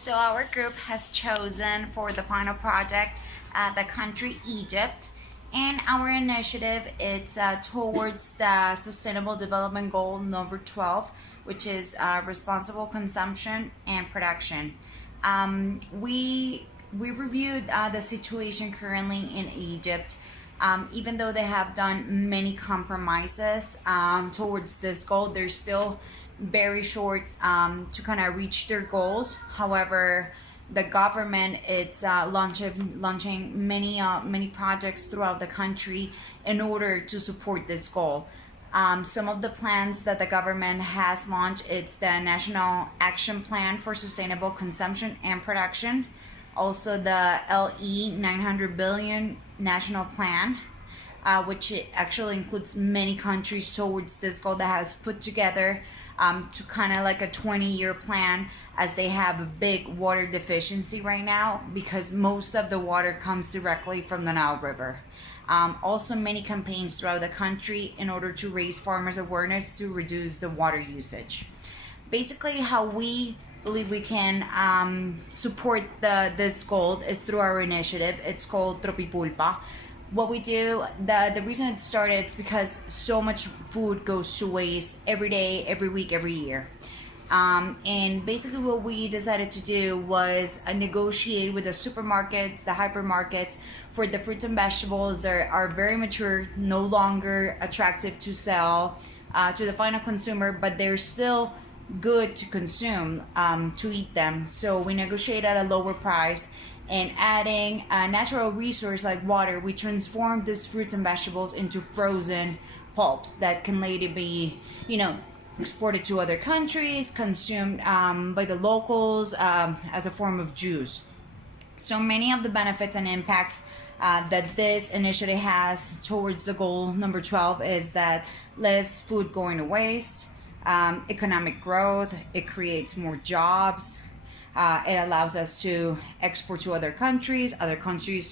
So our group has chosen for the final project the country Egypt, and our initiative it's towards the Sustainable Development Goal number 12, which is responsible consumption and production. We reviewed the situation currently in Egypt. Even though they have done many compromises towards this goal, they're still very short to kind of reach their goals. However, the government it's launching many projects throughout the country in order to support this goal. Some of the plans that the government has launched, it's the National Action Plan for Sustainable Consumption and Production, also the LE 900 billion national plan, which it actually includes many countries towards this goal that has put together to kind of like a 20-year plan, as they have a big water deficiency right now because most of the water comes directly from the Nile River. Also many campaigns throughout the country in order to raise farmers' awareness to reduce the water usage. Basically, how we believe we can support this goal is through our initiative. It's called Tropi Pulpa. What we do, the reason it started is because so much food goes to waste every day, every week, every year. And basically what we decided to do was negotiate with the supermarkets, the hypermarkets, for the fruits and vegetables that are very mature, no longer attractive to sell to the final consumer, but they're still good to consume, to eat them. So we negotiate at a lower price, and adding a natural resource like water, we transform these fruits and vegetables into frozen pulps that can later be, exported to other countries, consumed by the locals as a form of juice. So many of the benefits and impacts that this initiative has towards the goal number 12 is that less food going to waste, economic growth, it creates more jobs, it allows us to export to other countries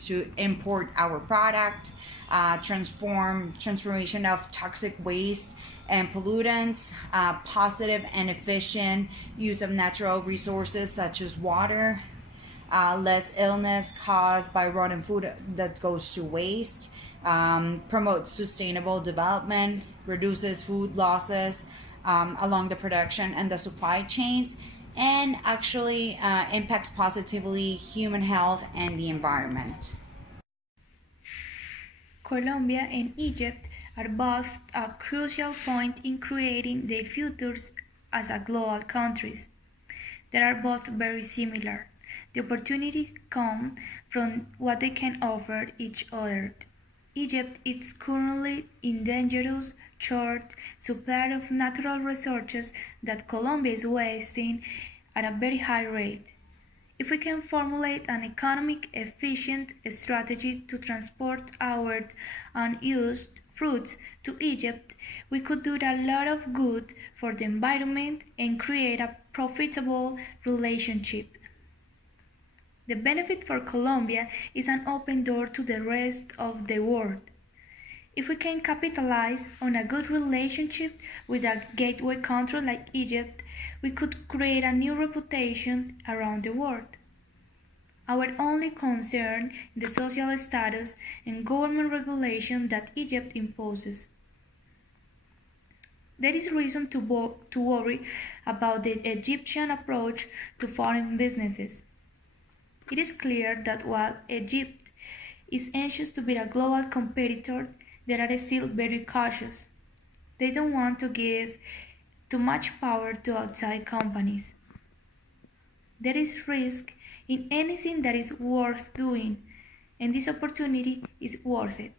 to import our product, transformation of toxic waste and pollutants, positive and efficient use of natural resources such as water, less illness caused by rotten food that goes to waste, promotes sustainable development, reduces food losses along the production and the supply chains, and actually impacts positively human health and the environment. Colombia and Egypt are both a crucial point in creating their futures as a global countries. They are both very similar. The opportunity comes from what they can offer each other. Egypt is currently in dangerous short supply of natural resources that Colombia is wasting at a very high rate. If we can formulate an economic efficient strategy to transport our unused fruits to Egypt, we could do a lot of good for the environment and create a profitable relationship. The benefit for Colombia is an open door to the rest of the world. If we can capitalize on a good relationship with a gateway country like Egypt, we could create a new reputation around the world. Our only concern is the social status and government regulation that Egypt imposes. There is reason to worry about the Egyptian approach to foreign businesses. It is clear that while Egypt is anxious to be a global competitor, they are still very cautious. They don't want to give too much power to outside companies. There is risk in anything that is worth doing, and this opportunity is worth it.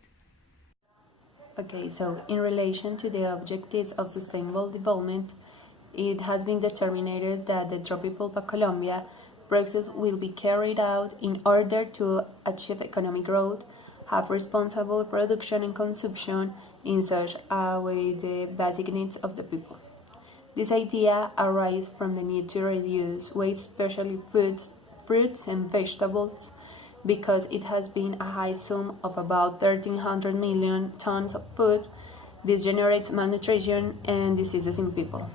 Okay, so in relation to the objectives of sustainable development, it has been determined that the Tropi Pulpa Colombia process will be carried out in order to achieve economic growth, have responsible production and consumption in such a way the basic needs of the people. This idea arises from the need to reduce waste, especially fruits and vegetables, because it has been a high sum of about 1,300 million tons of food. This generates malnutrition and diseases in people.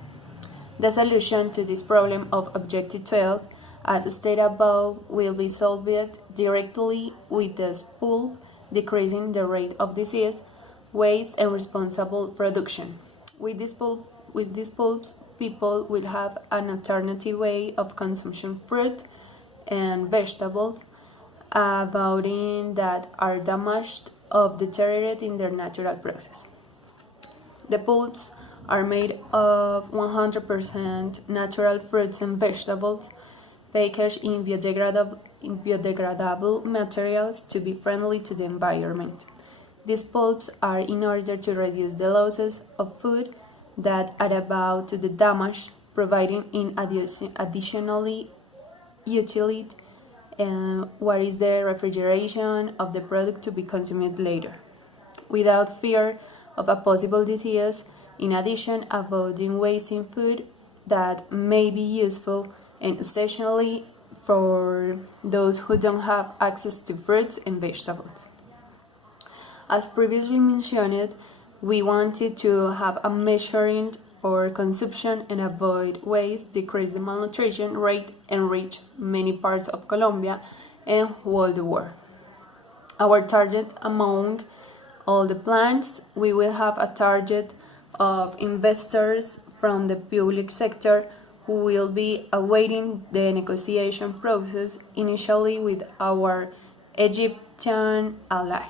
The solution to this problem of Objective 12 as stated above, will be solved directly with this pulp, decreasing the rate of disease, waste, and responsible production. With these pulps, people will have an alternative way of consuming fruit and vegetables, avoiding that are damaged or deteriorate in their natural process. The pulps are made of 100% natural fruits and vegetables, packaged in biodegradable materials to be friendly to the environment. These pulps are in order to reduce the losses of food that are about to the damage, providing in additionally utility what is the refrigeration of the product to be consumed later, without fear of a possible disease. In addition, avoiding wasting food that may be useful, and especially for those who don't have access to fruits and vegetables. As previously mentioned, we wanted to have a measuring for consumption and avoid waste, decrease the malnutrition rate, and reach many parts of Colombia and world war. Our target among all the plans, we will have a target of investors from the public sector who will be awaiting the negotiation process initially with our Egyptian ally.